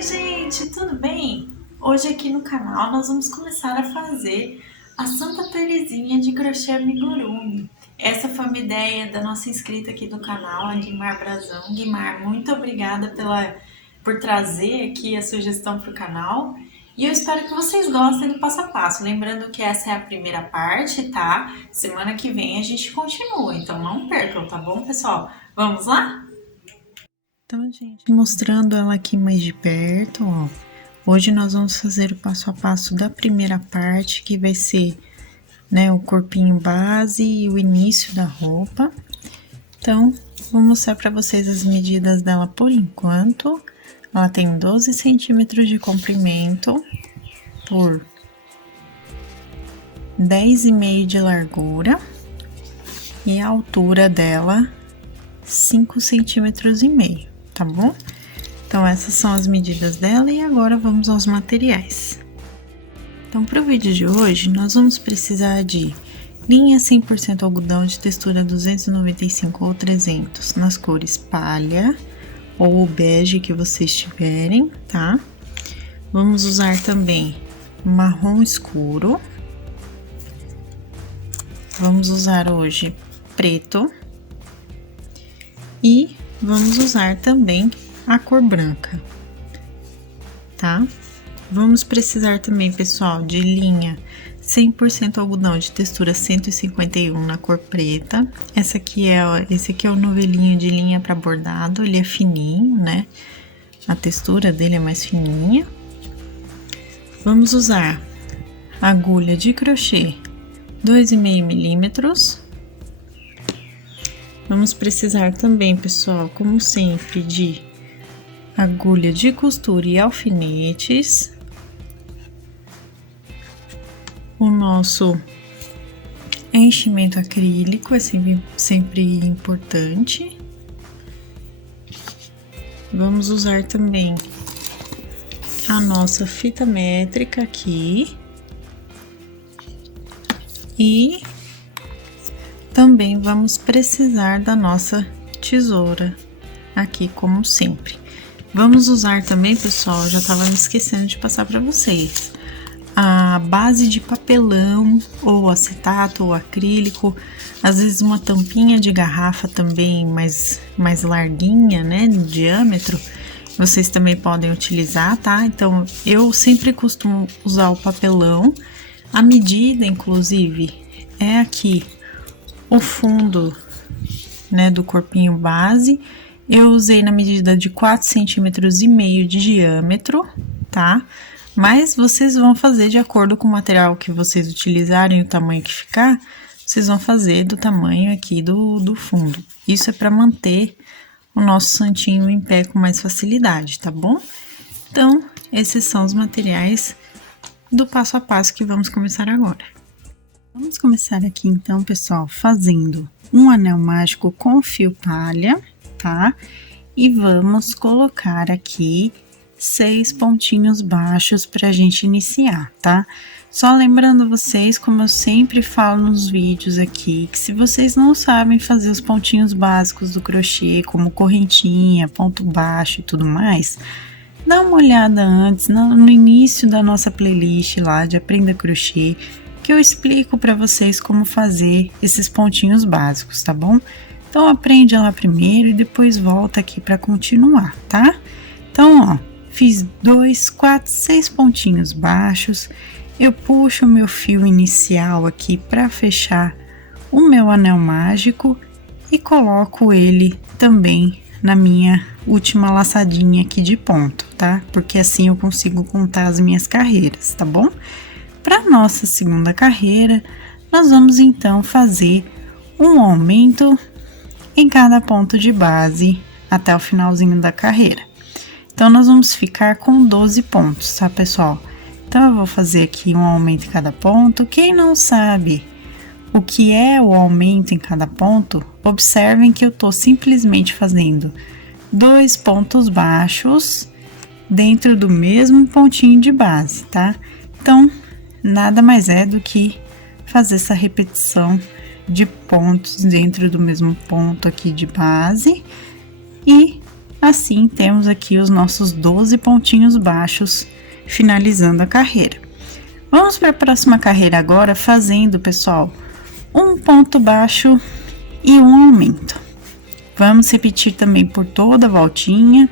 Oi, gente, tudo bem? Hoje aqui no canal nós vamos começar a fazer a Santa Terezinha de crochê amigurumi. Essa foi uma ideia da nossa inscrita aqui do canal, a Guimar Brazão. Guimar, muito obrigada por trazer aqui a sugestão para o canal. E eu espero que vocês gostem do passo a passo. Lembrando que essa é a primeira parte, tá? Semana que vem a gente continua, então não percam, tá bom, pessoal? Vamos lá? Então, gente, mostrando ela aqui mais de perto, ó. Hoje nós vamos fazer o passo a passo da primeira parte, que vai ser, né, o corpinho base e o início da roupa. Então, vou mostrar para vocês as medidas dela por enquanto. Ela tem 12 centímetros de comprimento por 10,5 de largura e a altura dela 5,5 centímetros, tá bom? Então, essas são as medidas dela e agora vamos aos materiais. Então, para o vídeo de hoje, nós vamos precisar de linha 100% algodão de textura 295 ou 300 nas cores palha ou bege que vocês tiverem, tá? Vamos usar também marrom escuro. Vamos usar hoje preto. E vamos usar também a cor branca, tá? Vamos precisar também, pessoal, de linha 100% algodão de textura 151 na cor preta. Esse aqui é o novelinho de linha para bordado, ele é fininho, né? A textura dele é mais fininha. Vamos usar agulha de crochê 2,5 milímetros. Vamos precisar também, pessoal, como sempre, de agulha de costura e alfinetes. O nosso enchimento acrílico é sempre importante. Vamos usar também a nossa fita métrica aqui. E também vamos precisar da nossa tesoura aqui, como sempre. Vamos usar também, pessoal, já estava me esquecendo de passar para vocês, a base de papelão ou acetato ou acrílico, às vezes uma tampinha de garrafa também mais larguinha, né, no diâmetro, vocês também podem utilizar, tá? Então, eu sempre costumo usar o papelão, a medida, inclusive, é aqui o fundo, né, do corpinho base. Eu usei na medida de 4,5 centímetros de diâmetro, tá? Mas vocês vão fazer de acordo com o material que vocês utilizarem e o tamanho que ficar, vocês vão fazer do tamanho aqui do fundo. Isso é para manter o nosso santinho em pé com mais facilidade, tá bom? Então, esses são os materiais do passo a passo que vamos começar agora. Vamos começar aqui então, pessoal, fazendo um anel mágico com fio palha, tá? E vamos colocar aqui 6 pontinhos baixos pra gente iniciar, tá? Só lembrando vocês, como eu sempre falo nos vídeos aqui, que se vocês não sabem fazer os pontinhos básicos do crochê, como correntinha, ponto baixo e tudo mais, dá uma olhada antes, no início da nossa playlist lá de Aprenda Crochê, que eu explico para vocês como fazer esses pontinhos básicos, tá bom? Então, aprende lá primeiro e depois volta aqui para continuar, tá? Então, ó, fiz 2, 4, 6 pontinhos baixos, eu puxo o meu fio inicial aqui para fechar o meu anel mágico e coloco ele também na minha última laçadinha aqui de ponto, tá? Porque assim eu consigo contar as minhas carreiras, tá bom? Para nossa segunda carreira, nós vamos então fazer um aumento em cada ponto de base até o finalzinho da carreira. Então, nós vamos ficar com 12 pontos, tá, pessoal? Então, eu vou fazer aqui um aumento em cada ponto. Quem não sabe o que é o aumento em cada ponto, observem que eu tô simplesmente fazendo 2 pontos baixos dentro do mesmo pontinho de base, tá? Então, nada mais é do que fazer essa repetição de pontos dentro do mesmo ponto aqui de base e Assim, temos aqui os nossos 12 pontinhos baixos, finalizando a carreira. Vamos para a próxima carreira agora, fazendo, pessoal, um ponto baixo e um aumento. Vamos repetir também por toda a voltinha,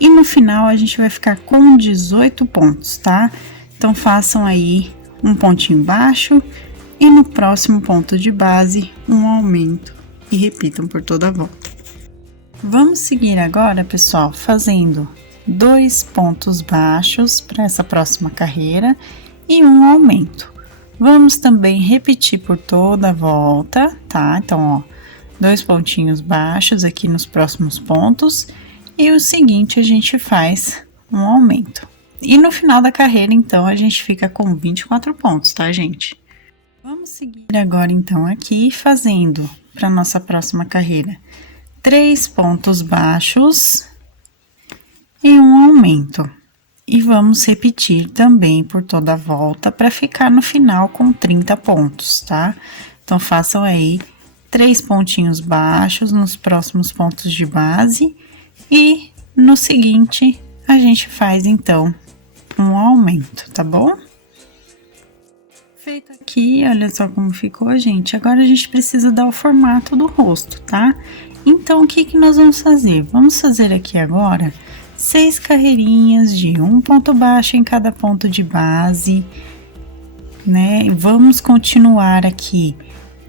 e no final a gente vai ficar com 18 pontos, tá? Então, façam aí um pontinho baixo e no próximo ponto de base, um aumento, e repitam por toda a volta. Vamos seguir agora, pessoal, fazendo 2 pontos baixos para essa próxima carreira e um aumento. Vamos também repetir por toda a volta, tá? Então, ó, 2 pontinhos baixos aqui nos próximos pontos e o seguinte a gente faz um aumento. E no final da carreira, então, a gente fica com 24 pontos, tá, gente? Vamos seguir agora, então, aqui fazendo para nossa próxima carreira 3 pontos baixos e um aumento. E vamos repetir também por toda a volta para ficar no final com 30 pontos, tá? Então, façam aí 3 pontinhos baixos nos próximos pontos de base e no seguinte a gente faz então um aumento, tá bom? Feito aqui, olha só como ficou, gente. Agora a gente precisa dar o formato do rosto, tá? Então, o que nós vamos fazer? Vamos fazer aqui agora 6 carreirinhas de um ponto baixo em cada ponto de base, né? Vamos continuar aqui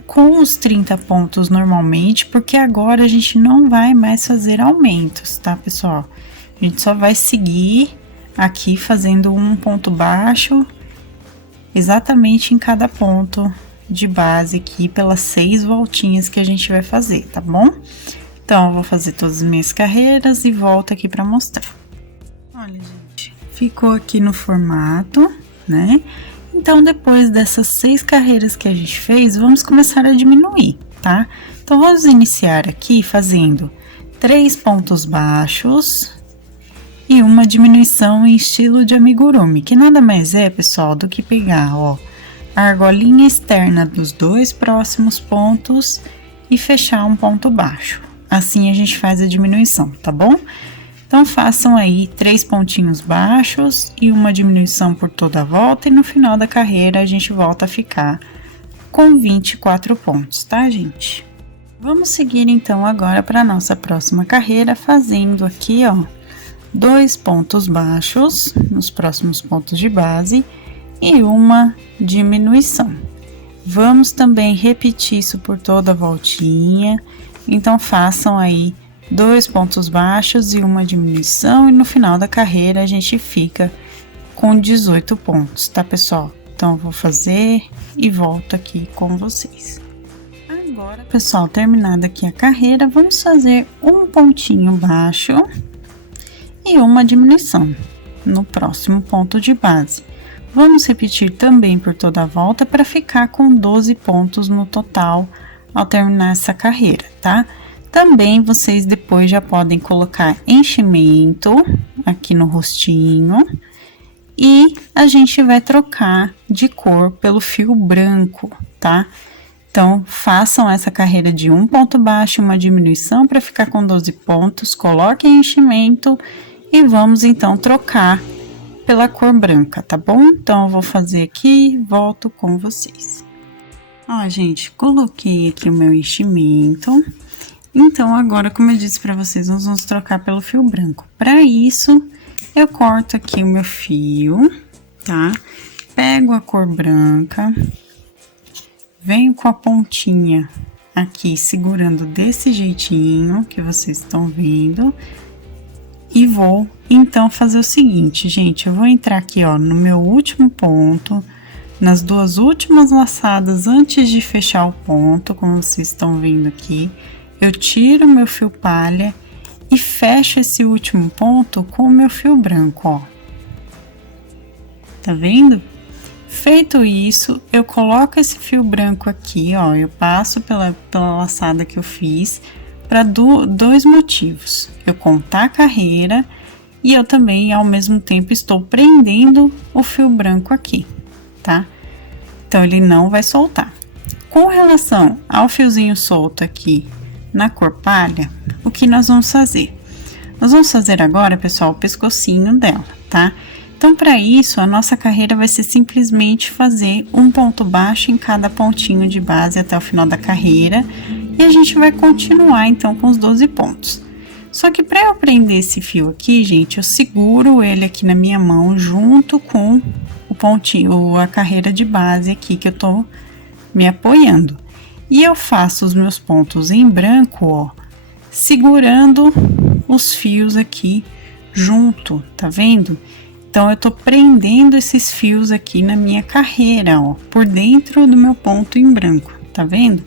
com os 30 pontos normalmente, porque agora a gente não vai mais fazer aumentos, tá, pessoal? A gente só vai seguir aqui fazendo um ponto baixo exatamente em cada ponto de base aqui, pelas 6 voltinhas que a gente vai fazer, tá bom? Então, eu vou fazer todas as minhas carreiras e volto aqui para mostrar. Olha, gente, ficou aqui no formato, né? Então, depois dessas 6 carreiras que a gente fez, vamos começar a diminuir, tá? Então, vamos iniciar aqui fazendo 3 pontos baixos e uma diminuição em estilo de amigurumi, que nada mais é, pessoal, do que pegar, ó, a argolinha externa dos 2 próximos pontos e fechar um ponto baixo. Assim a gente faz a diminuição, tá bom? Então, façam aí 3 pontinhos baixos e uma diminuição por toda a volta, e no final da carreira a gente volta a ficar com 24 pontos, tá, gente? Vamos seguir então agora para nossa próxima carreira, fazendo aqui, ó, 2 pontos baixos nos próximos pontos de base e uma diminuição. Vamos também repetir isso por toda a voltinha, então façam aí 2 pontos baixos e uma diminuição, e no final da carreira a gente fica com 18 pontos, tá, pessoal? Então, eu vou fazer e volto aqui com vocês. Agora, pessoal, terminada aqui a carreira, vamos fazer um pontinho baixo e uma diminuição no próximo ponto de base. Vamos repetir também por toda a volta para ficar com 12 pontos no total ao terminar essa carreira, tá? Também vocês depois já podem colocar enchimento aqui no rostinho e a gente vai trocar de cor pelo fio branco, tá? Então, façam essa carreira de um ponto baixo e uma diminuição para ficar com 12 pontos, coloquem enchimento e vamos então trocar pela cor branca, tá bom? Então, eu vou fazer aqui e volto com vocês. Ó, gente, coloquei aqui o meu enchimento. Então, agora, como eu disse pra vocês, nós vamos trocar pelo fio branco. Para isso, eu corto aqui o meu fio, tá? Pego a cor branca, venho com a pontinha aqui, segurando desse jeitinho que vocês estão vendo. E vou, então, fazer o seguinte, gente, eu vou entrar aqui, ó, no meu último ponto, nas 2 últimas laçadas antes de fechar o ponto, como vocês estão vendo aqui, eu tiro o meu fio palha e fecho esse último ponto com o meu fio branco, ó. Tá vendo? Feito isso, eu coloco esse fio branco aqui, ó, eu passo pela laçada que eu fiz, para 2 motivos: eu contar a carreira e eu também, ao mesmo tempo, estou prendendo o fio branco aqui, tá? Então, ele não vai soltar. Com relação ao fiozinho solto aqui na cor palha, o que nós vamos fazer? Nós vamos fazer agora, pessoal, o pescocinho dela, tá? Então, para isso, a nossa carreira vai ser simplesmente fazer um ponto baixo em cada pontinho de base até o final da carreira. E a gente vai continuar, então, com os 12 pontos. Só que para eu prender esse fio aqui, gente, eu seguro ele aqui na minha mão junto com o pontinho, a carreira de base aqui que eu tô me apoiando. E eu faço os meus pontos em branco, ó, segurando os fios aqui junto, tá vendo? Então, eu tô prendendo esses fios aqui na minha carreira, ó, por dentro do meu ponto em branco, tá vendo?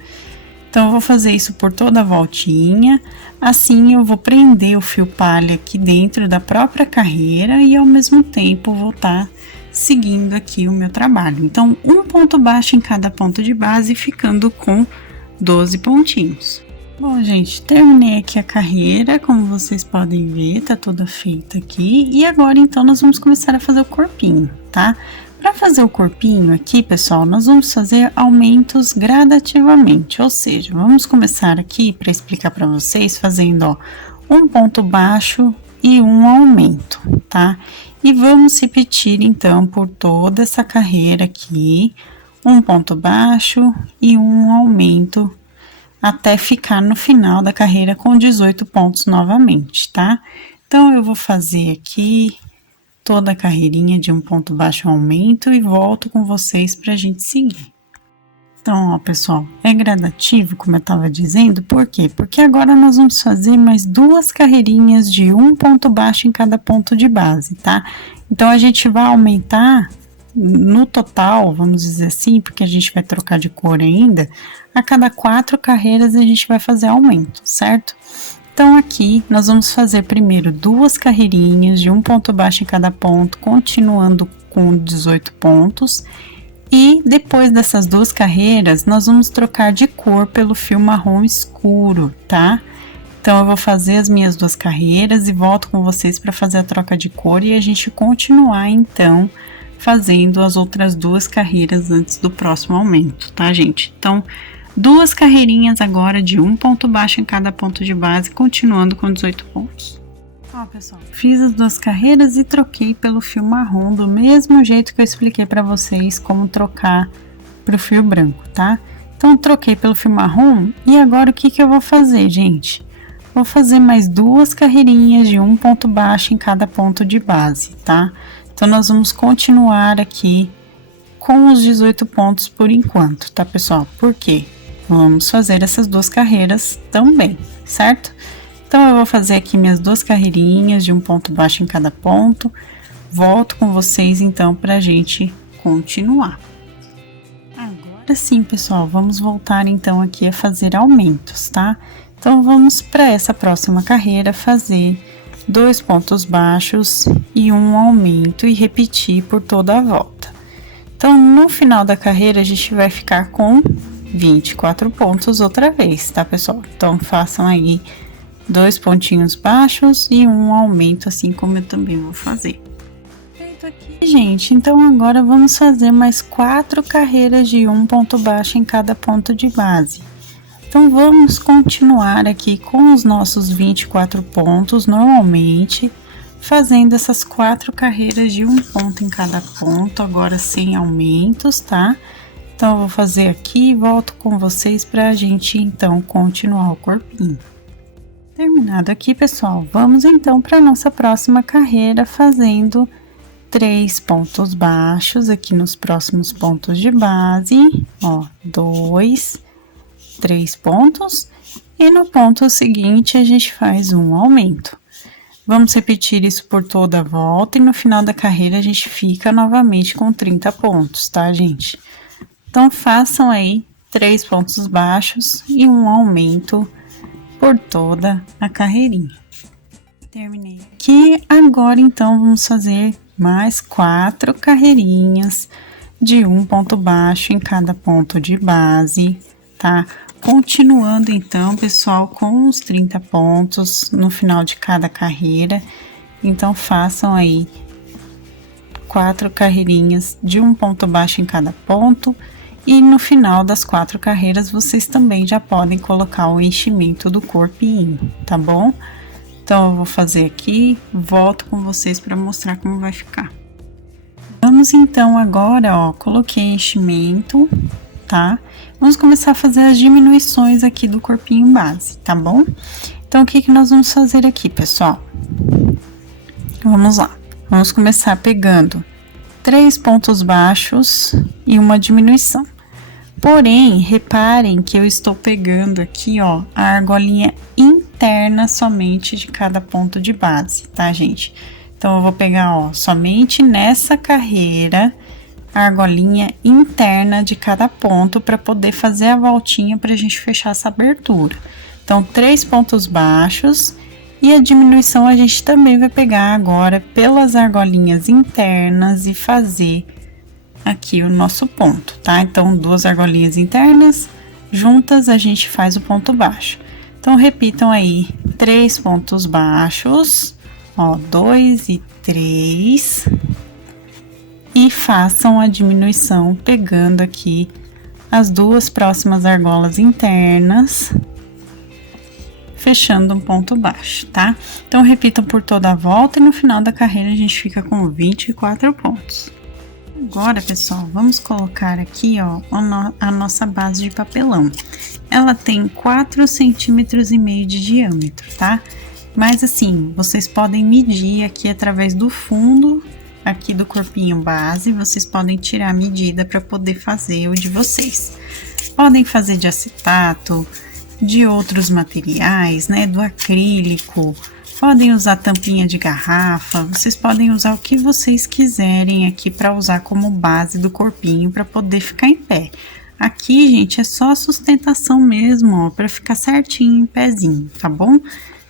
Então, eu vou fazer isso por toda a voltinha, assim eu vou prender o fio palha aqui dentro da própria carreira e ao mesmo tempo vou estar seguindo aqui o meu trabalho. Então, um ponto baixo em cada ponto de base, ficando com 12 pontinhos. Bom, gente, terminei aqui a carreira, como vocês podem ver, tá toda feita aqui. E agora, então, nós vamos começar a fazer o corpinho, tá? Para fazer o corpinho aqui, pessoal, nós vamos fazer aumentos gradativamente. Ou seja, vamos começar aqui para explicar para vocês, fazendo, ó, um ponto baixo e um aumento, tá? E vamos repetir, então, por toda essa carreira aqui, um ponto baixo e um aumento, até ficar no final da carreira com 18 pontos novamente, tá? Então, eu vou fazer aqui toda a carreirinha de um ponto baixo aumento e volto com vocês pra gente seguir. Então, ó, pessoal, é gradativo, como eu tava dizendo, por quê? Porque agora nós vamos fazer mais 2 carreirinhas de um ponto baixo em cada ponto de base, tá? Então, a gente vai aumentar no total, vamos dizer assim, porque a gente vai trocar de cor ainda, a cada 4 carreiras a gente vai fazer aumento, certo? Então, aqui nós vamos fazer primeiro 2 carreirinhas de um ponto baixo em cada ponto, continuando com 18 pontos. E depois dessas 2 carreiras, nós vamos trocar de cor pelo fio marrom escuro, tá? Então, eu vou fazer as minhas 2 carreiras e volto com vocês para fazer a troca de cor e a gente continuar, então, fazendo as outras 2 carreiras antes do próximo aumento, tá, gente? Então, 2 carreirinhas agora de um ponto baixo em cada ponto de base, continuando com 18 pontos. Ó, pessoal, fiz as 2 carreiras e troquei pelo fio marrom, do mesmo jeito que eu expliquei para vocês como trocar pro fio branco, tá? Então, troquei pelo fio marrom e agora o que que eu vou fazer, gente? Vou fazer mais 2 carreirinhas de um ponto baixo em cada ponto de base, tá? Então, nós vamos continuar aqui com os 18 pontos por enquanto, tá, pessoal? Por quê? Vamos fazer essas 2 carreiras também, certo? Então, eu vou fazer aqui minhas 2 carreirinhas de um ponto baixo em cada ponto. Volto com vocês, então, pra gente continuar. Agora sim, pessoal, vamos voltar, então, aqui a fazer aumentos, tá? Então, vamos para essa próxima carreira fazer 2 pontos baixos e um aumento e repetir por toda a volta. Então, no final da carreira, a gente vai ficar com 24 pontos outra vez, tá, pessoal? Então, façam aí 2 pontinhos baixos e um aumento, assim como eu também vou fazer. Feito aqui, gente, então agora vamos fazer mais 4 carreiras de um ponto baixo em cada ponto de base. Então, vamos continuar aqui com os nossos 24 pontos normalmente, fazendo essas 4 carreiras de um ponto em cada ponto, agora sem aumentos, tá? Então, eu vou fazer aqui e volto com vocês pra gente, então, continuar o corpinho. Terminado aqui, pessoal, vamos então para nossa próxima carreira, fazendo 3 pontos baixos aqui nos próximos pontos de base, ó, 2, 3 pontos, e no ponto seguinte a gente faz um aumento. Vamos repetir isso por toda a volta e no final da carreira a gente fica novamente com 30 pontos, tá, gente? Então, façam aí 3 pontos baixos e um aumento por toda a carreirinha. Terminei aqui. Agora, então, vamos fazer mais 4 carreirinhas de um ponto baixo em cada ponto de base, tá? Continuando, então, pessoal, com os 30 pontos no final de cada carreira. Então, façam aí 4 carreirinhas de um ponto baixo em cada ponto. E no final das 4 carreiras, vocês também já podem colocar o enchimento do corpinho, tá bom? Então, eu vou fazer aqui, volto com vocês para mostrar como vai ficar. Vamos então agora, ó, coloquei enchimento, tá? Vamos começar a fazer as diminuições aqui do corpinho base, tá bom? Então, o que que nós vamos fazer aqui, pessoal? Vamos lá. Vamos começar pegando 3 pontos baixos e uma diminuição. Porém, reparem que eu estou pegando aqui, ó, a argolinha interna somente de cada ponto de base, tá, gente? Então, eu vou pegar, ó, somente nessa carreira, a argolinha interna de cada ponto para poder fazer a voltinha pra gente fechar essa abertura. Então, 3 pontos baixos e a diminuição a gente também vai pegar agora pelas argolinhas internas e fazer aqui o nosso ponto, tá? Então, 2 argolinhas internas, juntas a gente faz o ponto baixo. Então, repitam aí, 3 pontos baixos, ó, 2 e 3, e façam a diminuição pegando aqui as 2 próximas argolas internas, fechando um ponto baixo, tá? Então, repitam por toda a volta e no final da carreira a gente fica com 24 pontos. Agora, pessoal, vamos colocar aqui, ó, a nossa base de papelão. Ela tem 4,5 centímetros de diâmetro, tá? Mas assim, vocês podem medir aqui através do fundo aqui do corpinho base, vocês podem tirar a medida para poder fazer o de vocês. Podem fazer de acetato, de outros materiais, né, do acrílico, podem usar tampinha de garrafa, vocês podem usar o que vocês quiserem aqui para usar como base do corpinho para poder ficar em pé. Aqui, gente, é só a sustentação mesmo, ó, para ficar certinho em pezinho, tá bom?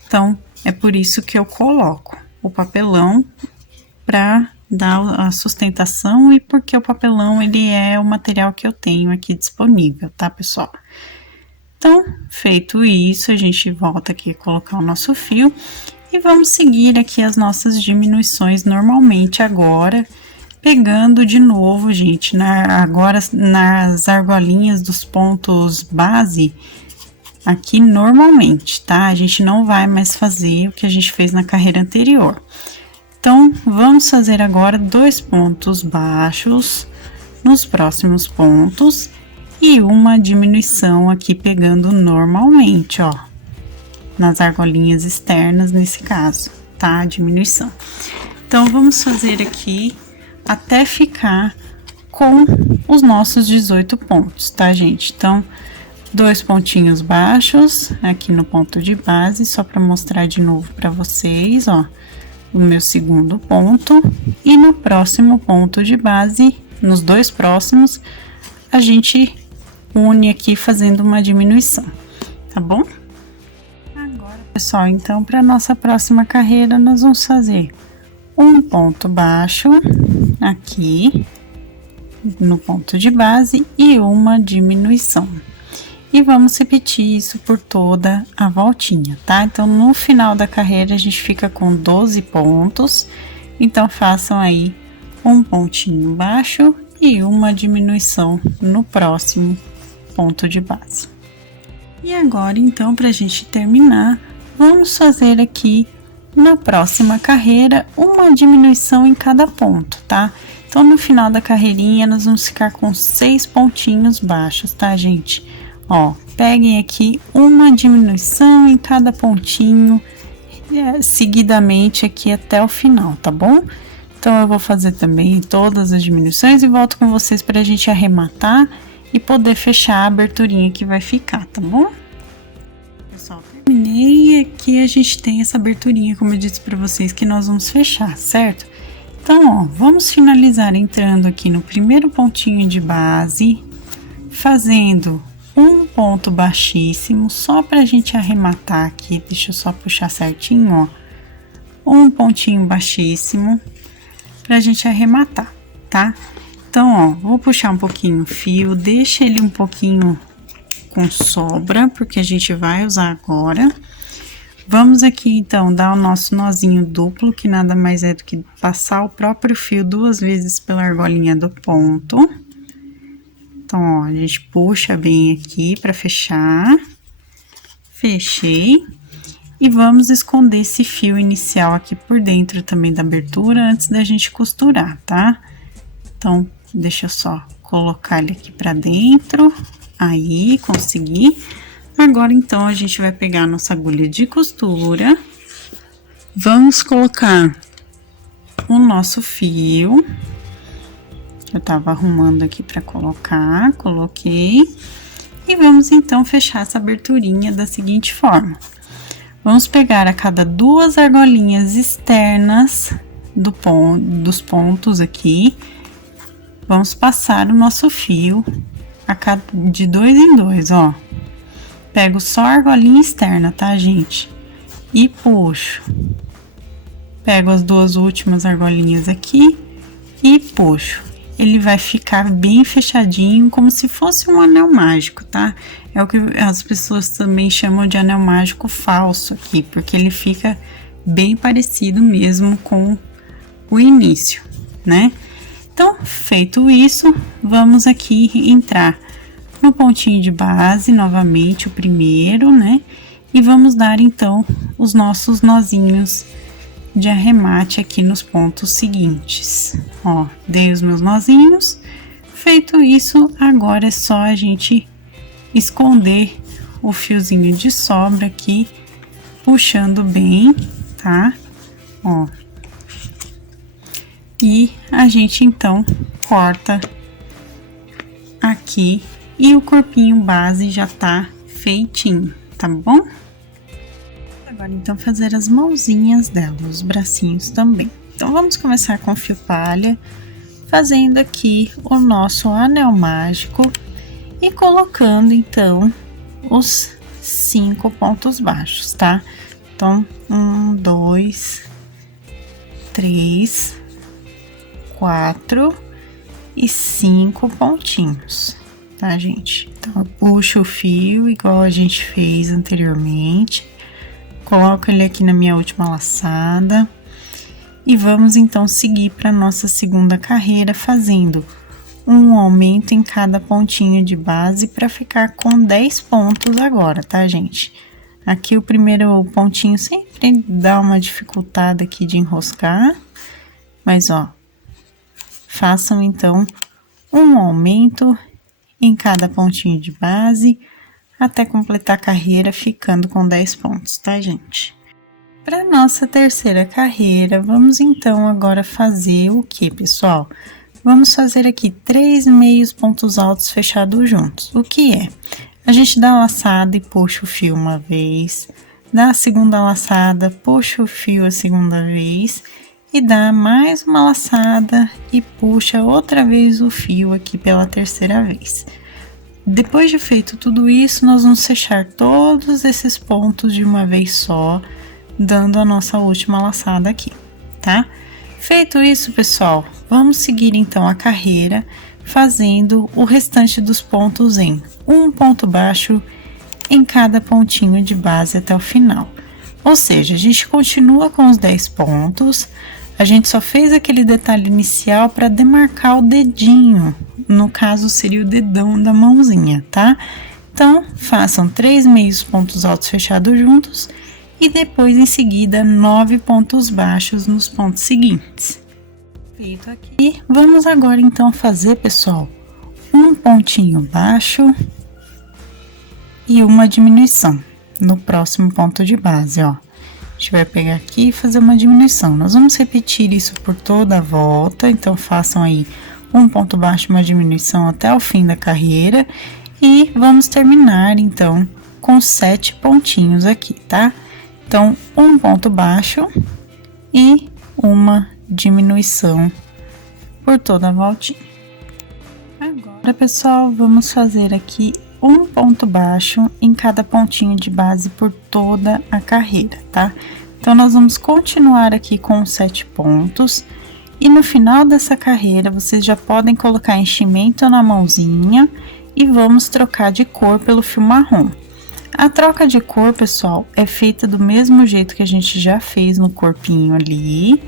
Então, é por isso que eu coloco o papelão para dar a sustentação e porque o papelão, ele é o material que eu tenho aqui disponível, tá, pessoal? Então, feito isso, a gente volta aqui a colocar o nosso fio e vamos seguir aqui as nossas diminuições normalmente agora, pegando de novo, gente, agora nas argolinhas dos pontos base, aqui normalmente, tá? A gente não vai mais fazer o que a gente fez na carreira anterior. Então, vamos fazer agora 2 pontos baixos nos próximos pontos e uma diminuição aqui pegando normalmente, ó, nas argolinhas externas nesse caso, tá? A diminuição. Então, vamos fazer aqui até ficar com os nossos 18 pontos, tá, gente? Então, 2 pontinhos baixos aqui no ponto de base, só para mostrar de novo para vocês, ó, o meu segundo ponto, e no próximo ponto de base, nos 2 próximos, a gente une aqui fazendo uma diminuição, tá bom? Agora, pessoal, então, para nossa próxima carreira, nós vamos fazer um ponto baixo aqui no ponto de base e uma diminuição. E vamos repetir isso por toda a voltinha, tá? Então, no final da carreira, a gente fica com 12 pontos. Então, façam aí um pontinho baixo e uma diminuição no próximo ponto de base. E agora, então, pra gente terminar, vamos fazer aqui na próxima carreira uma diminuição em cada ponto, tá? Então, no final da carreirinha, nós vamos ficar com 6 pontinhos baixos, tá, gente? Ó, peguem aqui uma diminuição em cada pontinho, seguidamente aqui até o final, tá bom? Então, eu vou fazer também todas as diminuições e volto com vocês pra gente arrematar e poder fechar a aberturinha que vai ficar, tá bom? Pessoal, terminei e aqui a gente tem essa aberturinha, como eu disse pra vocês, que nós vamos fechar, certo? Então, ó, vamos finalizar entrando aqui no primeiro pontinho de base, fazendo um ponto baixíssimo, só pra gente arrematar aqui, deixa eu só puxar certinho, ó, um pontinho baixíssimo pra gente arrematar, tá? Então, ó, vou puxar um pouquinho o fio, deixa ele um pouquinho com sobra, porque a gente vai usar agora. Vamos aqui, então, dar o nosso nozinho duplo, que nada mais é do que passar o próprio fio 2 vezes pela argolinha do ponto. Então, ó, a gente puxa bem aqui pra fechar. Fechei. E vamos esconder esse fio inicial aqui por dentro também da abertura antes da gente costurar, tá? Então, deixa eu só colocar ele aqui pra dentro. Aí, consegui. Agora, então, a gente vai pegar a nossa agulha de costura. Vamos colocar o nosso fio. Eu tava arrumando aqui pra colocar, coloquei. E vamos, então, fechar essa aberturinha da seguinte forma. Vamos pegar a cada 2 argolinhas externas dos pontos aqui. Vamos passar o nosso fio de 2 em 2, ó. Pego só a argolinha externa, tá, gente? E puxo. Pego as 2 últimas argolinhas aqui e puxo. Ele vai ficar bem fechadinho, como se fosse um anel mágico, tá? É o que as pessoas também chamam de anel mágico falso aqui, porque ele fica bem parecido mesmo com o início, né? Então, feito isso, vamos aqui entrar no pontinho de base, novamente, o primeiro, né? E vamos dar, então, os nossos nozinhos de arremate aqui nos pontos seguintes. Ó, dei os meus nozinhos. Feito isso, agora é só a gente esconder o fiozinho de sobra aqui, puxando bem, tá? Ó. E a gente, então, corta aqui e o corpinho base já tá feitinho, tá bom? Agora, então, fazer as mãozinhas dela, os bracinhos também. Então, vamos começar com fio palha, fazendo aqui o nosso anel mágico e colocando, então, os 5 pontos baixos, tá? Então, 1, 2, 3, 4 e 5 pontinhos, tá, gente? Então, eu puxo o fio igual a gente fez anteriormente. Coloco ele aqui na minha última laçada e vamos então seguir para nossa segunda carreira fazendo um aumento em cada pontinho de base para ficar com 10 pontos agora, tá, gente? Aqui o primeiro pontinho sempre dá uma dificultada aqui de enroscar, mas ó, façam então um aumento em cada pontinho de base até completar a carreira, ficando com 10 pontos, tá, gente? Para nossa terceira carreira, vamos então agora fazer o que, pessoal? Vamos fazer aqui 3 meios pontos altos fechados juntos. O que é? A gente dá a laçada e puxa o fio uma vez, dá a segunda laçada, puxa o fio a segunda vez e dá mais uma laçada e puxa outra vez o fio aqui pela terceira vez. Depois de feito tudo isso, nós vamos fechar todos esses pontos de uma vez só, dando a nossa última laçada aqui, tá? Feito isso, pessoal, vamos seguir então a carreira, fazendo o restante dos pontos em um ponto baixo em cada pontinho de base até o final. Ou seja, a gente continua com os 10 pontos, a gente só fez aquele detalhe inicial para demarcar o dedinho. No caso, seria o dedão da mãozinha, tá? Então, façam 3 meios pontos altos fechados juntos e depois, em seguida, 9 pontos baixos nos pontos seguintes. Feito aqui, vamos agora, então, fazer, pessoal, um pontinho baixo e uma diminuição no próximo ponto de base, ó. A gente vai pegar aqui e fazer uma diminuição. Nós vamos repetir isso por toda a volta, então, façam aí um ponto baixo, uma diminuição até o fim da carreira e vamos terminar então com 7 pontinhos aqui, tá? Então, um ponto baixo e uma diminuição por toda a voltinha. Agora, pessoal, vamos fazer aqui um ponto baixo em cada pontinho de base por toda a carreira, tá? Então, nós vamos continuar aqui com 7 pontos. E no final dessa carreira, vocês já podem colocar enchimento na mãozinha e vamos trocar de cor pelo fio marrom. A troca de cor, pessoal, é feita do mesmo jeito que a gente já fez no corpinho ali.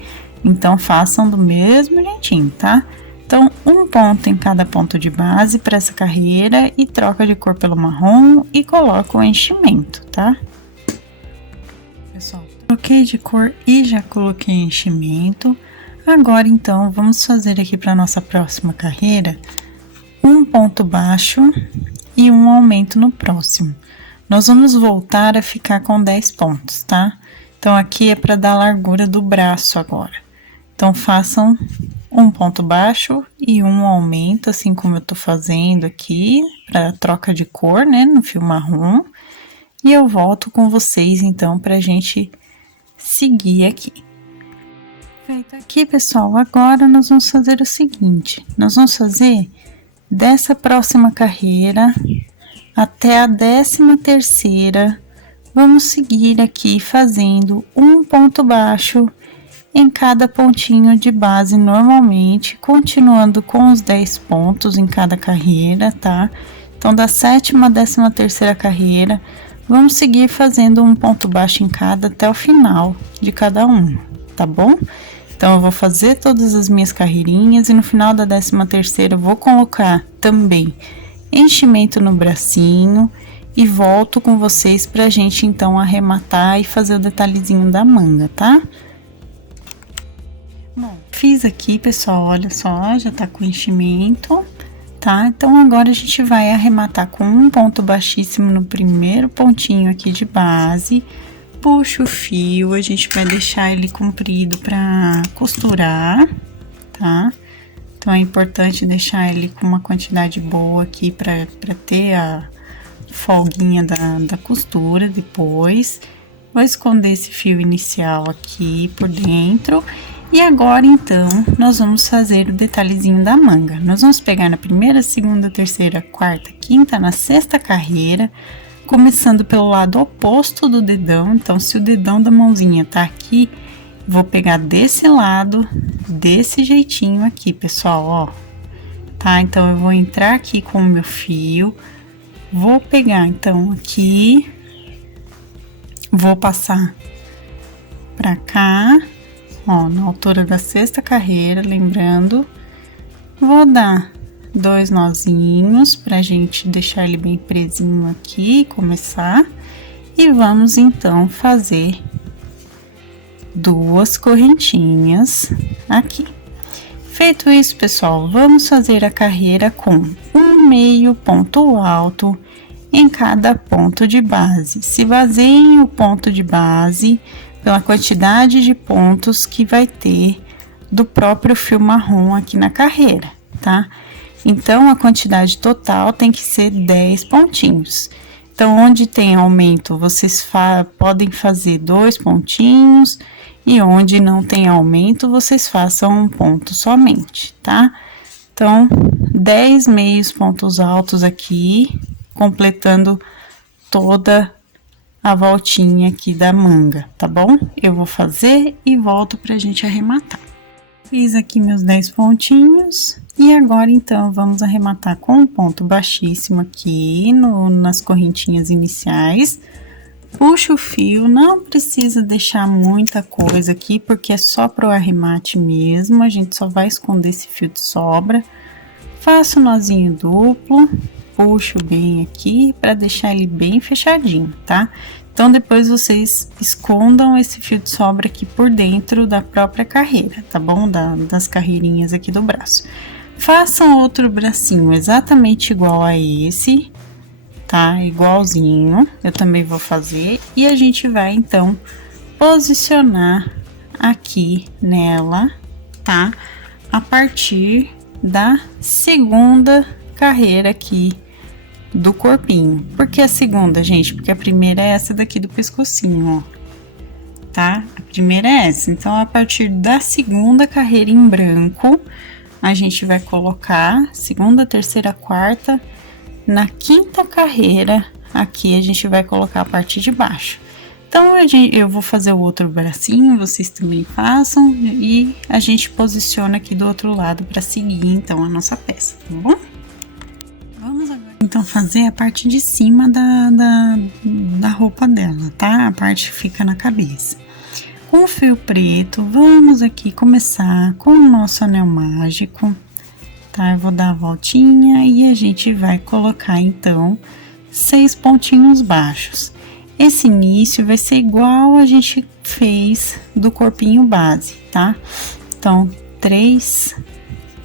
Então, façam do mesmo jeitinho, tá? Então, um ponto em cada ponto de base para essa carreira e troca de cor pelo marrom e coloca o enchimento, tá? Pessoal, troquei de cor e já coloquei enchimento. Agora, então, vamos fazer aqui para nossa próxima carreira um ponto baixo e um aumento no próximo. Nós vamos voltar a ficar com 10 pontos, tá? Então, aqui é para dar a largura do braço agora. Então, façam um ponto baixo e um aumento, assim como eu tô fazendo aqui, para troca de cor, né, no fio marrom. E eu volto com vocês, então, pra gente seguir aqui. Feito aqui, pessoal, agora nós vamos fazer o seguinte. Nós vamos fazer dessa próxima carreira até a 13ª, vamos seguir aqui fazendo um ponto baixo em cada pontinho de base normalmente, continuando com os 10 pontos em cada carreira, tá? Então, da 7ª à 13ª carreira, vamos seguir fazendo um ponto baixo em cada até o final de cada um, tá bom? Então, eu vou fazer todas as minhas carreirinhas e no final da 13ª eu vou colocar também enchimento no bracinho e volto com vocês pra gente, então, arrematar e fazer o detalhezinho da manga, tá? Bom, fiz aqui, pessoal, olha só, já tá com enchimento, tá? Então, agora a gente vai arrematar com um ponto baixíssimo no primeiro pontinho aqui de base, puxa o fio, a gente vai deixar ele comprido pra costurar, tá? Então, é importante deixar ele com uma quantidade boa aqui pra ter a folguinha da costura depois. Vou esconder esse fio inicial aqui por dentro. E agora, então, nós vamos fazer o detalhezinho da manga. Nós vamos pegar na primeira, segunda, terceira, quarta, quinta, na 6ª carreira, começando pelo lado oposto do dedão. Então, se o dedão da mãozinha tá aqui, vou pegar desse lado, desse jeitinho aqui, pessoal, ó. Tá? Então, eu vou entrar aqui com o meu fio, vou pegar, então, aqui, vou passar pra cá, ó, na altura da 6ª carreira, lembrando, vou dar 2 nozinhos pra gente deixar ele bem presinho aqui, começar, e vamos então fazer 2 correntinhas aqui. Feito isso, pessoal, vamos fazer a carreira com um meio ponto alto em cada ponto de base. Se baseiem o ponto de base pela quantidade de pontos que vai ter do próprio fio marrom aqui na carreira, tá? Então, a quantidade total tem que ser 10 pontinhos. Então, onde tem aumento, vocês podem fazer 2 pontinhos, e onde não tem aumento, vocês façam um ponto somente, tá? Então, 10 meios pontos altos aqui, completando toda a voltinha aqui da manga, tá bom? Eu vou fazer e volto pra gente arrematar. Fiz aqui meus 10 pontinhos e agora, então, vamos arrematar com um ponto baixíssimo aqui nas correntinhas iniciais. Puxa o fio, não precisa deixar muita coisa aqui, porque é só pro arremate mesmo, a gente só vai esconder esse fio de sobra. Faço o nozinho duplo, puxo bem aqui para deixar ele bem fechadinho, tá? Então, depois vocês escondam esse fio de sobra aqui por dentro da própria carreira, tá bom? Das carreirinhas aqui do braço. Façam outro bracinho exatamente igual a esse, tá? Igualzinho, eu também vou fazer. E a gente vai, então, posicionar aqui nela, tá? A partir da 2ª carreira aqui do corpinho. Por que a segunda, gente? Porque a primeira é essa daqui do pescocinho, ó. Tá? A primeira é essa. Então, a partir da 2ª carreira em branco, a gente vai colocar 2ª, 3ª, 4ª. Na 5ª carreira, aqui a gente vai colocar a parte de baixo. Então, eu vou fazer o outro bracinho, vocês também façam, e a gente posiciona aqui do outro lado para seguir, então, a nossa peça, tá bom? Vamos agora, então, fazer a parte de cima da roupa dela, tá? A parte que fica na cabeça. Com o fio preto, vamos aqui começar com o nosso anel mágico, tá? Eu vou dar a voltinha e a gente vai colocar, então, 6 pontinhos baixos. Esse início vai ser igual a gente fez do corpinho base, tá? Então, 3,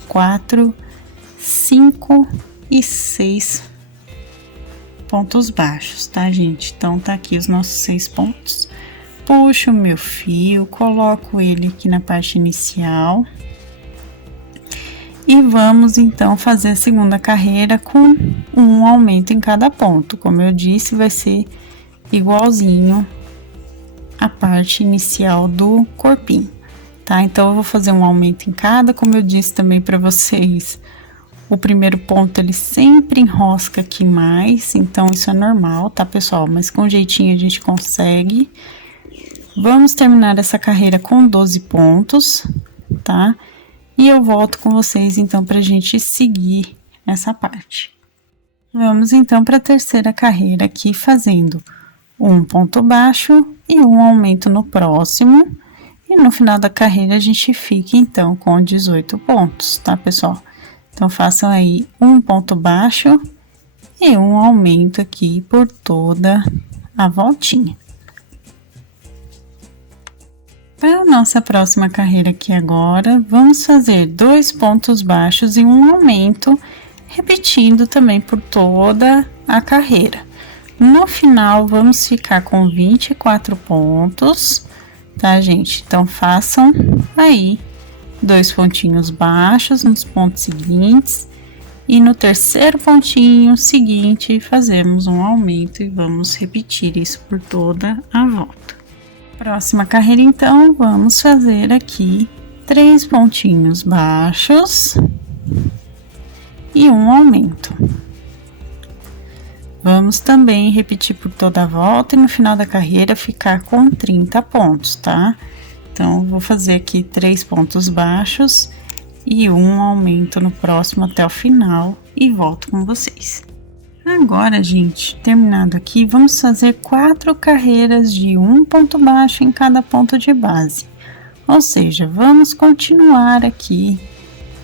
4, 5 e 6 pontos baixos, tá, gente? Então, tá aqui os nossos 6 pontos. Puxo o meu fio, coloco ele aqui na parte inicial. E vamos, então, fazer a segunda carreira com um aumento em cada ponto. Como eu disse, vai ser igualzinho a parte inicial do corpinho, tá? Então, eu vou fazer um aumento em cada, como eu disse também para vocês, o primeiro ponto ele sempre enrosca aqui mais, então isso é normal, tá, pessoal? Mas com jeitinho a gente consegue. Vamos terminar essa carreira com 12 pontos, tá? E eu volto com vocês, então, pra gente seguir essa parte. Vamos, então, para a terceira carreira aqui, fazendo um ponto baixo e um aumento no próximo. E no final da carreira, a gente fica, então, com 18 pontos, tá, pessoal? Então, façam aí um ponto baixo e um aumento aqui por toda a voltinha. Para a nossa próxima carreira aqui agora, vamos fazer 2 pontos baixos e um aumento, repetindo também por toda a carreira. No final, vamos ficar com 24 pontos, tá, gente? Então, façam aí 2 pontinhos baixos nos pontos seguintes. E no terceiro pontinho seguinte, fazemos um aumento e vamos repetir isso por toda a volta. Próxima carreira, então, vamos fazer aqui 3 pontinhos baixos e um aumento. Vamos também repetir por toda a volta e no final da carreira ficar com 30 pontos, tá? Então, vou fazer aqui 3 pontos baixos e um aumento no próximo até o final e volto com vocês. Agora, gente, terminado aqui, vamos fazer 4 carreiras de um ponto baixo em cada ponto de base. Ou seja, vamos continuar aqui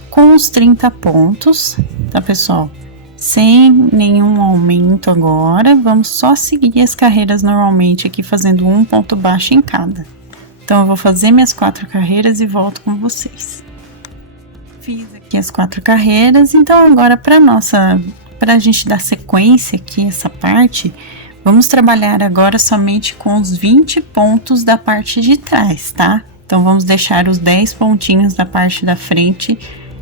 com os 30 pontos, tá, pessoal? Sem nenhum aumento agora, vamos só seguir as carreiras normalmente aqui, fazendo um ponto baixo em cada. Então, eu vou fazer minhas 4 carreiras e volto com vocês. Fiz aqui as 4 carreiras, então agora para a gente dar sequência aqui essa parte, vamos trabalhar agora somente com os 20 pontos da parte de trás, tá? Então, vamos deixar os 10 pontinhos da parte da frente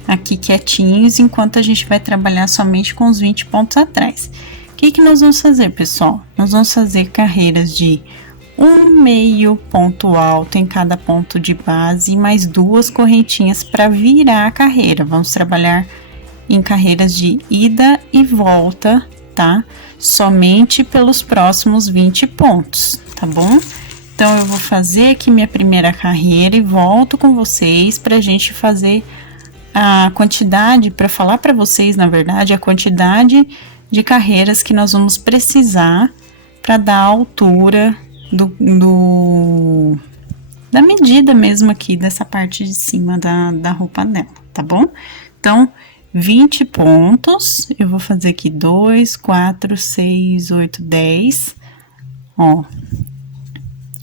aqui quietinhos, enquanto a gente vai trabalhar somente com os 20 pontos atrás. O que que nós vamos fazer, pessoal? Nós vamos fazer carreiras de um meio ponto alto em cada ponto de base e mais 2 correntinhas para virar a carreira. Vamos trabalhar em carreiras de ida e volta, tá? Somente pelos próximos 20 pontos, tá bom? Então, eu vou fazer aqui minha primeira carreira e volto com vocês pra gente fazer a quantidade, para falar para vocês, na verdade, a quantidade de carreiras que nós vamos precisar para dar a altura da medida mesmo aqui dessa parte de cima da roupa dela, tá bom? Então, 20 pontos, eu vou fazer aqui 2, 4, 6, 8, 10, ó,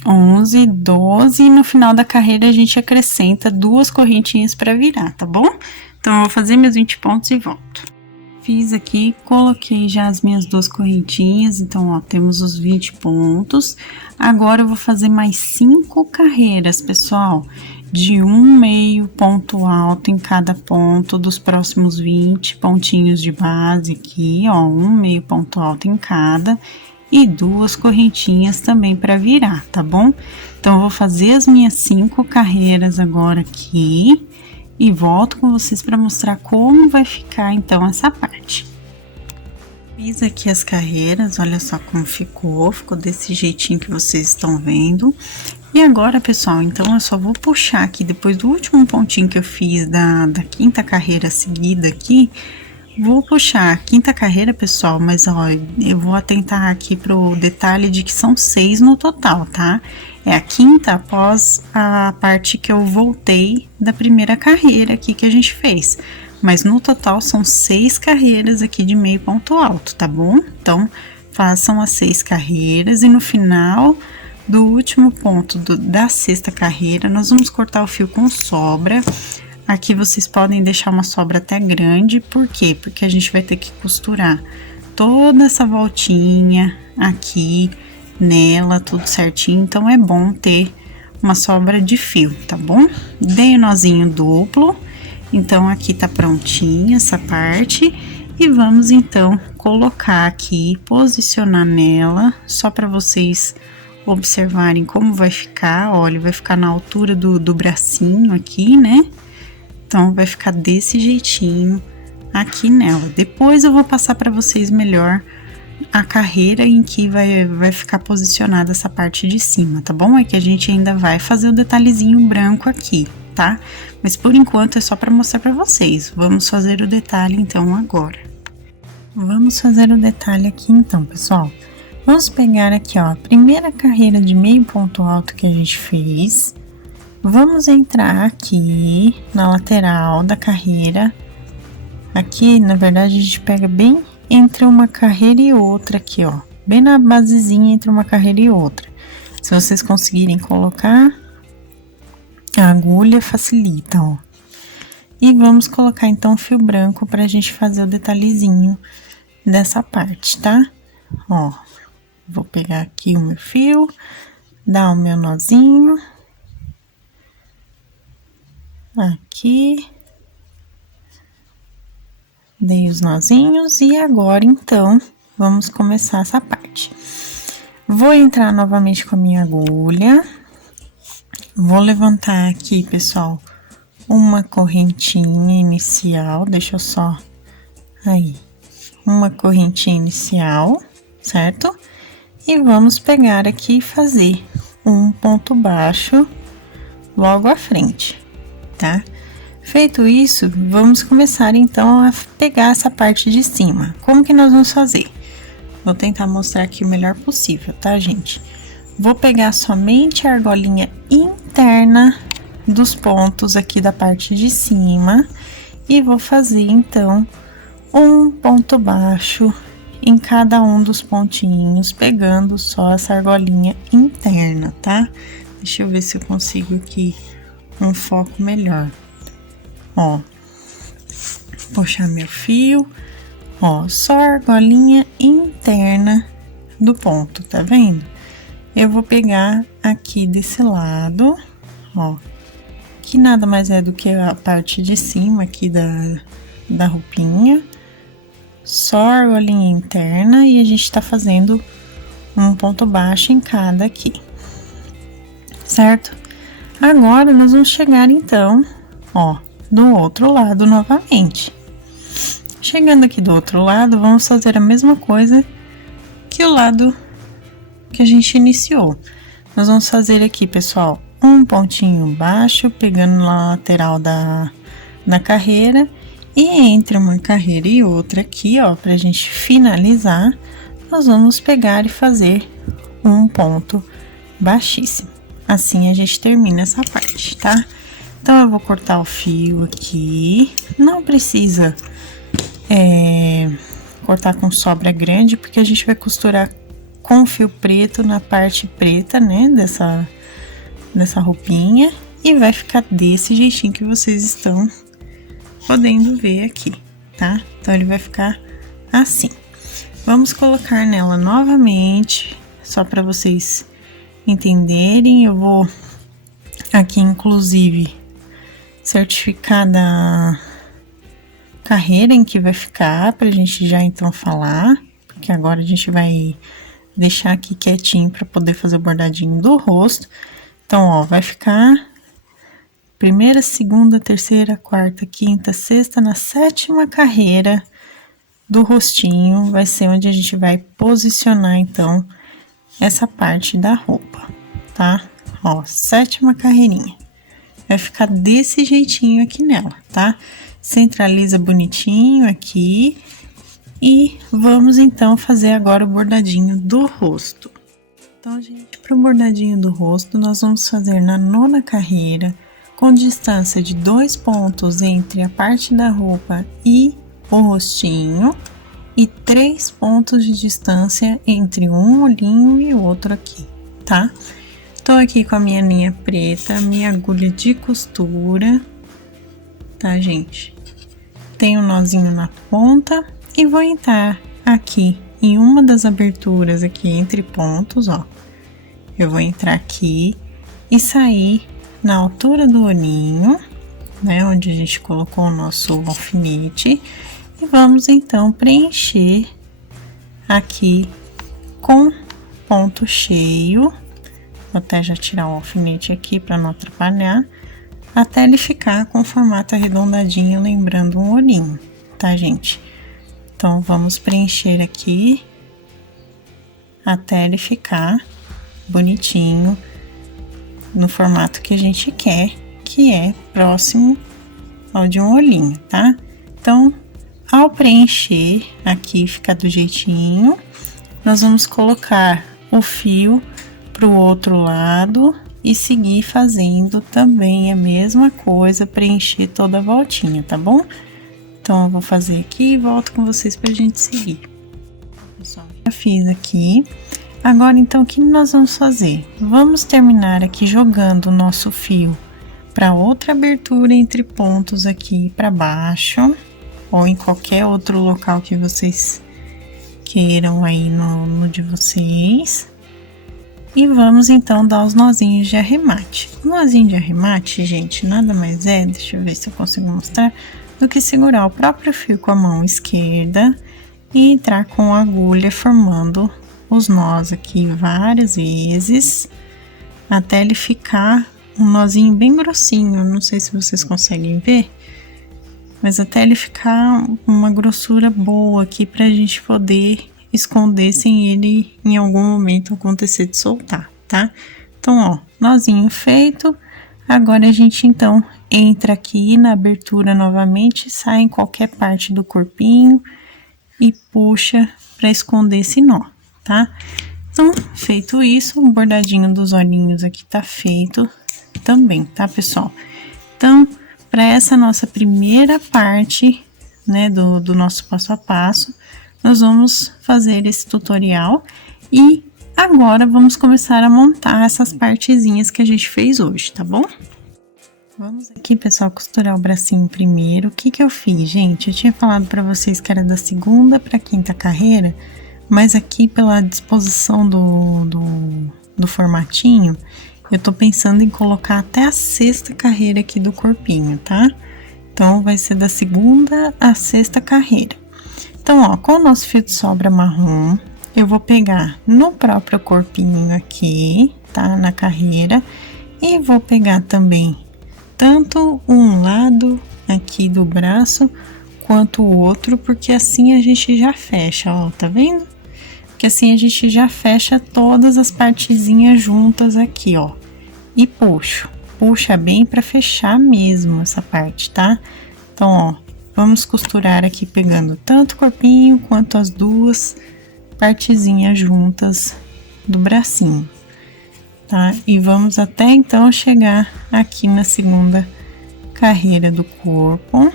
11, 12, e no final da carreira a gente acrescenta 2 correntinhas para virar, tá bom? Então, eu vou fazer meus 20 pontos e volto. Fiz aqui, coloquei já as minhas 2 correntinhas, então, ó, temos os 20 pontos. Agora, eu vou fazer mais 5 carreiras, pessoal, de um meio ponto alto em cada ponto dos próximos 20 pontinhos de base aqui, ó, um meio ponto alto em cada e 2 correntinhas também para virar, tá bom? Então, eu vou fazer as minhas 5 carreiras agora aqui e volto com vocês para mostrar como vai ficar, então, essa parte. Fiz aqui as carreiras, olha só como ficou desse jeitinho que vocês estão vendo. E agora, pessoal, então, eu só vou puxar aqui, depois do último pontinho que eu fiz da 5ª carreira seguida aqui, vou puxar a 5ª carreira, pessoal, mas, ó, eu vou atentar aqui pro detalhe de que são 6 no total, tá? É a 5ª após a parte que eu voltei da primeira carreira aqui que a gente fez. Mas no total são 6 carreiras aqui de meio ponto alto, tá bom? Então, façam as 6 carreiras e no final do último ponto da 6ª carreira, nós vamos cortar o fio com sobra. Aqui vocês podem deixar uma sobra até grande, por quê? Porque a gente vai ter que costurar toda essa voltinha aqui nela, tudo certinho, então é bom ter uma sobra de fio, tá bom? Dei o nozinho duplo, então aqui tá prontinha essa parte e vamos então colocar aqui, posicionar nela, só para vocês observarem como vai ficar. Olha, vai ficar na altura do bracinho aqui, né? Então, vai ficar desse jeitinho aqui nela. Depois eu vou passar para vocês melhor a carreira em que vai ficar posicionada essa parte de cima, tá bom? É que a gente ainda vai fazer o detalhezinho branco aqui, tá? Mas por enquanto é só para mostrar para vocês. Vamos fazer o detalhe então agora. Vamos fazer o detalhe aqui então, pessoal. Vamos pegar aqui, ó, a primeira carreira de meio ponto alto que a gente fez. Vamos entrar aqui na lateral da carreira. Aqui, na verdade, a gente pega bem entre uma carreira e outra aqui, ó. Bem na basezinha entre uma carreira e outra. Se vocês conseguirem colocar a agulha, facilita, ó. E vamos colocar, então, fio branco pra gente fazer o detalhezinho dessa parte, tá? Ó, vou pegar aqui o meu fio, dar o meu nozinho. Aqui. Dei os nozinhos e agora, então, vamos começar essa parte. Vou entrar novamente com a minha agulha. Vou levantar aqui, pessoal, uma correntinha inicial. Deixa eu só... Aí. Uma correntinha inicial, certo? E vamos pegar aqui e fazer um ponto baixo logo à frente, tá? Feito isso, vamos começar então a pegar essa parte de cima. Como que nós vamos fazer? Vou tentar mostrar aqui o melhor possível, tá, gente? Vou pegar somente a argolinha interna dos pontos aqui da parte de cima e vou fazer então um ponto baixo em cada um dos pontinhos, pegando só essa argolinha interna, tá? Deixa eu ver se eu consigo aqui um foco melhor. Ó, puxar meu fio, ó, só a argolinha interna do ponto, tá vendo? Eu vou pegar aqui desse lado, ó, que nada mais é do que a parte de cima aqui da roupinha, só a argolinha interna e a gente tá fazendo um ponto baixo em cada aqui, certo? Agora, nós vamos chegar então, ó, do outro lado novamente. Chegando aqui do outro lado, vamos fazer a mesma coisa que o lado que a gente iniciou. Nós vamos fazer aqui, pessoal, um pontinho baixo, pegando na lateral da carreira, e entre uma carreira e outra aqui, ó, pra gente finalizar, nós vamos pegar e fazer um ponto baixíssimo. Assim a gente termina essa parte, tá? Então, eu vou cortar o fio aqui, não precisa cortar com sobra grande, porque a gente vai costurar com fio preto na parte preta, né, dessa roupinha, e vai ficar desse jeitinho que vocês estão podendo ver aqui, tá? Então, ele vai ficar assim. Vamos colocar nela novamente, só para vocês entenderem. Eu vou aqui, inclusive, certificar da carreira em que vai ficar, pra gente já então falar, porque agora a gente vai deixar aqui quietinho pra poder fazer o bordadinho do rosto. Então, ó, vai ficar primeira, segunda, terceira, quarta, quinta, sexta, na 7ª carreira do rostinho, vai ser onde a gente vai posicionar então essa parte da roupa, tá? Ó, 7ª carreirinha. Vai ficar desse jeitinho aqui nela, tá? Centraliza bonitinho aqui. E vamos, então, fazer agora o bordadinho do rosto. Então, gente, para o bordadinho do rosto, nós vamos fazer na 9ª carreira, com distância de 2 pontos entre a parte da roupa e o rostinho. e 3 pontos de distância entre um olhinho e o outro aqui, tá? Tô aqui com a minha linha preta, minha agulha de costura, tá, gente? Tenho um nozinho na ponta e vou entrar aqui em uma das aberturas aqui entre pontos, ó. Eu vou entrar aqui e sair na altura do olhinho, né, onde a gente colocou o nosso alfinete, e vamos então preencher aqui com ponto cheio. Vou até já tirar o alfinete aqui para não atrapalhar, até ele ficar com o formato arredondadinho, lembrando um olhinho, tá, gente? Então, vamos preencher aqui até ele ficar bonitinho no formato que a gente quer, que é próximo ao de um olhinho, tá? Então, ao preencher aqui, ficar do jeitinho, nós vamos colocar o fio pro outro lado e seguir fazendo também a mesma coisa, preencher toda a voltinha, tá bom? Então, eu vou fazer aqui e volto com vocês pra gente seguir. Pessoal, já fiz aqui. Agora, então, o que nós vamos fazer? Vamos terminar aqui jogando o nosso fio para outra abertura entre pontos aqui para baixo, ou em qualquer outro local que vocês queiram aí no de vocês. E vamos, então, dar os nozinhos de arremate. O nozinho de arremate, gente, nada mais é, deixa eu ver se eu consigo mostrar, do que segurar o próprio fio com a mão esquerda e entrar com a agulha formando os nós aqui várias vezes, até ele ficar um nozinho bem grossinho. Não sei se vocês conseguem ver, mas até ele ficar uma grossura boa aqui pra gente poder esconder sem ele em algum momento acontecer de soltar, tá? Então, ó, nozinho feito. Agora a gente então entra aqui na abertura novamente, sai em qualquer parte do corpinho e puxa para esconder esse nó, tá? Então, feito isso, o bordadinho dos olhinhos aqui tá feito também, tá, pessoal? Então, para essa nossa primeira parte, né, do nosso passo a passo, nós vamos fazer esse tutorial e agora vamos começar a montar essas partezinhas que a gente fez hoje, tá bom? Vamos aqui, pessoal, costurar o bracinho primeiro. O que que eu fiz, gente? Eu tinha falado para vocês que era da segunda para quinta carreira, mas aqui pela disposição do formatinho, eu tô pensando em colocar até a sexta carreira aqui do corpinho, tá? Então, vai ser da segunda à sexta carreira. Então, ó, com o nosso fio de sobra marrom, eu vou pegar no próprio corpinho aqui, tá? Na carreira, e vou pegar também tanto um lado aqui do braço, quanto o outro, porque assim a gente já fecha, ó, tá vendo? Porque assim a gente já fecha todas as partezinhas juntas aqui, ó. E puxo, puxa bem pra fechar mesmo essa parte, tá? Então, ó, vamos costurar aqui pegando tanto o corpinho quanto as duas partezinhas juntas do bracinho, tá? E vamos até então chegar aqui na segunda carreira do corpo.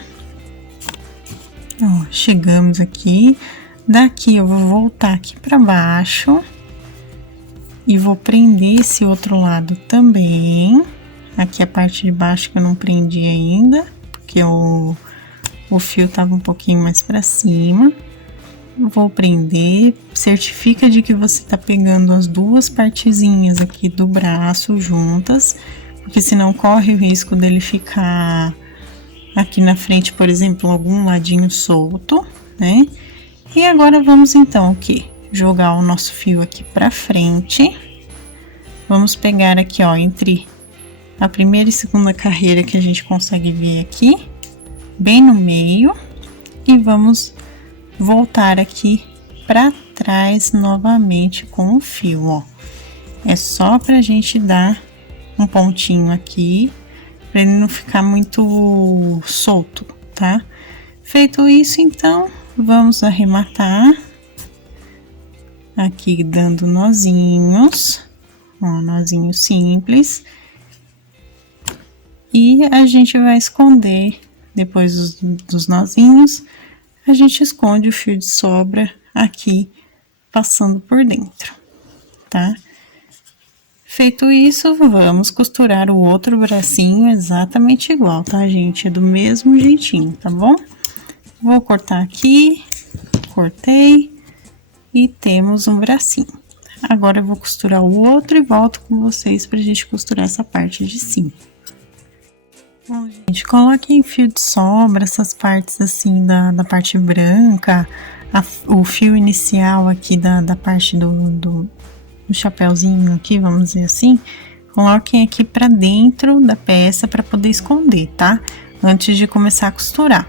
Ó, chegamos aqui. Daqui eu vou voltar aqui para baixo e vou prender esse outro lado também. Aqui a parte de baixo que eu não prendi ainda, porque o fio tava um pouquinho mais para cima. Vou prender, certifica de que você tá pegando as duas partezinhas aqui do braço juntas, porque senão corre o risco dele ficar aqui na frente, por exemplo, algum ladinho solto, né? E agora vamos então aqui jogar o nosso fio aqui pra frente. Vamos pegar aqui, ó, entre a primeira e segunda carreira que a gente consegue ver aqui, bem no meio, e vamos voltar aqui pra trás novamente com o fio, ó. É só pra gente dar um pontinho aqui, pra ele não ficar muito solto, tá? Feito isso, então, vamos arrematar aqui dando nozinhos, ó, nozinho simples. E a gente vai esconder, depois dos nozinhos, a gente esconde o fio de sobra aqui, passando por dentro, tá? Feito isso, vamos costurar o outro bracinho exatamente igual, tá, gente? É do mesmo jeitinho, tá bom? Vou cortar aqui, cortei e temos um bracinho. Agora eu vou costurar o outro e volto com vocês pra gente costurar essa parte de cima. Bom, gente, coloquem fio de sobra, essas partes assim da parte branca, o fio inicial aqui da parte do chapéuzinho aqui, vamos dizer assim, coloquem aqui pra dentro da peça para poder esconder, tá? Antes de começar a costurar.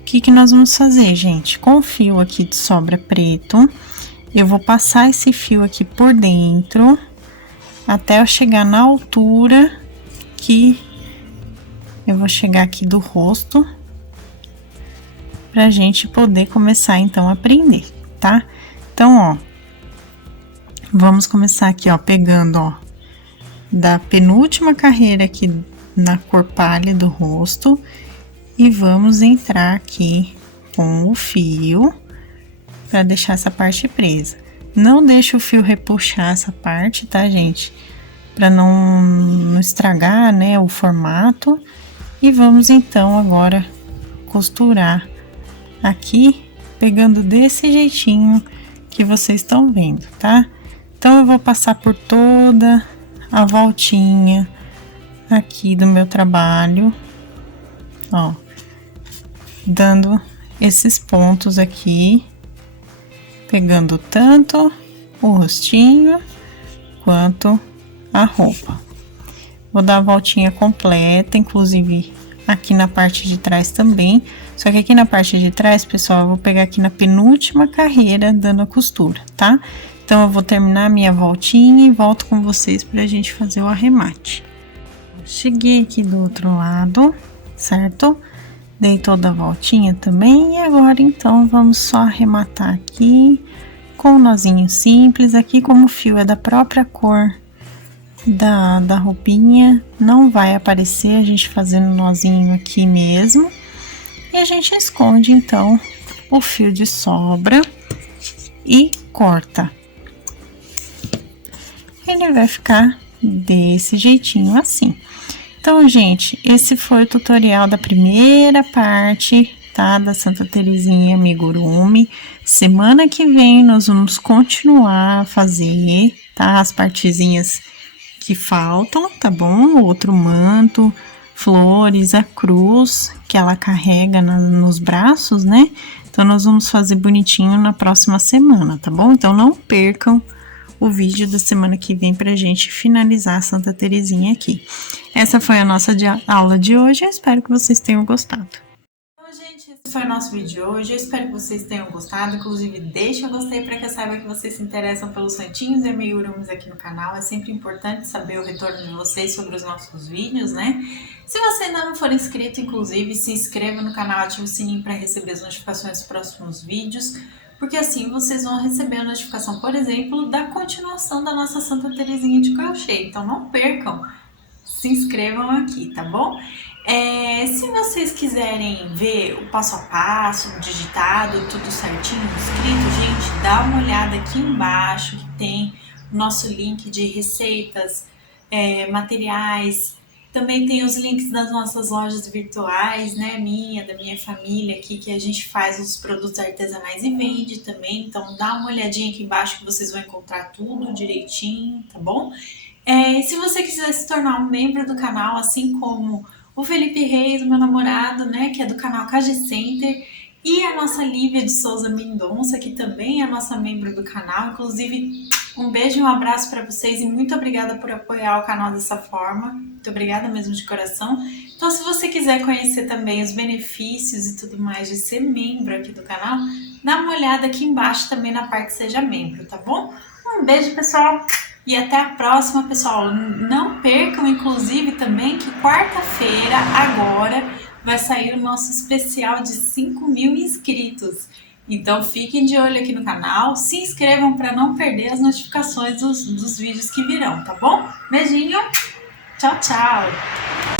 O que nós vamos fazer, gente? Com o fio aqui de sobra preto, eu vou passar esse fio aqui por dentro, até eu chegar na altura que eu vou chegar aqui do rosto, pra gente poder começar, então, a prender, tá? Então, ó, vamos começar aqui, ó, pegando, ó, da penúltima carreira aqui na cor pálida do rosto e vamos entrar aqui com o fio para deixar essa parte presa. Não deixa o fio repuxar essa parte, tá, gente? Para não estragar, né, o formato. E vamos então agora costurar aqui, pegando desse jeitinho que vocês estão vendo, tá? Então, eu vou passar por toda a voltinha aqui do meu trabalho, ó, dando esses pontos aqui, pegando tanto o rostinho quanto a roupa. Vou dar a voltinha completa, inclusive aqui na parte de trás também. Só que aqui na parte de trás, pessoal, eu vou pegar aqui na penúltima carreira dando a costura, tá? Então, eu vou terminar a minha voltinha e volto com vocês pra gente fazer o arremate. Cheguei aqui do outro lado, certo? Dei toda a voltinha também e agora, então, vamos só arrematar aqui com um nozinho simples. Aqui, como o fio é da própria cor da roupinha, não vai aparecer a gente fazendo nozinho aqui mesmo. E a gente esconde, então, o fio de sobra e corta. Ele vai ficar desse jeitinho assim. Então, gente, esse foi o tutorial da primeira parte, tá? Da Santa Terezinha Amigurumi. Semana que vem nós vamos continuar a fazer, tá? As partezinhas que faltam, tá bom? O outro manto, flores, a cruz que ela carrega nos braços, né? Então, nós vamos fazer bonitinho na próxima semana, tá bom? Então, não percam o vídeo da semana que vem pra gente finalizar a Santa Terezinha aqui. Essa foi a nossa aula de hoje, eu espero que vocês tenham gostado. Bom, gente, esse foi o nosso vídeo de hoje, eu espero que vocês tenham gostado, inclusive deixa o gostei para que eu saiba que vocês se interessam pelos santinhos e amigurumis aqui no canal, é sempre importante saber o retorno de vocês sobre os nossos vídeos, né? Se você ainda não for inscrito, inclusive, se inscreva no canal, ative o sininho para receber as notificações dos próximos vídeos, porque assim vocês vão receber a notificação, por exemplo, da continuação da nossa Santa Terezinha de crochê. Então não percam, se inscrevam aqui, tá bom? Se vocês quiserem ver o passo a passo, digitado, tudo certinho, escrito, gente, dá uma olhada aqui embaixo que tem o nosso link de receitas, materiais. Também tem os links das nossas lojas virtuais, né, da minha família aqui, que a gente faz os produtos artesanais e vende também. Então, dá uma olhadinha aqui embaixo que vocês vão encontrar tudo direitinho, tá bom? Se você quiser se tornar um membro do canal, assim como o Felipe Reis, meu namorado, né, que é do canal KG Center, e a nossa Lívia de Souza Mendonça, que também é a nossa membro do canal. Inclusive, um beijo e um abraço para vocês e muito obrigada por apoiar o canal dessa forma. Muito obrigada mesmo de coração. Então, se você quiser conhecer também os benefícios e tudo mais de ser membro aqui do canal, dá uma olhada aqui embaixo também na parte Seja Membro, tá bom? Um beijo, pessoal, e até a próxima, pessoal. Não percam, inclusive, também que quarta-feira, agora, vai sair o nosso especial de 5.000 inscritos. Então, fiquem de olho aqui no canal, se inscrevam para não perder as notificações dos vídeos que virão, tá bom? Beijinho, tchau, tchau!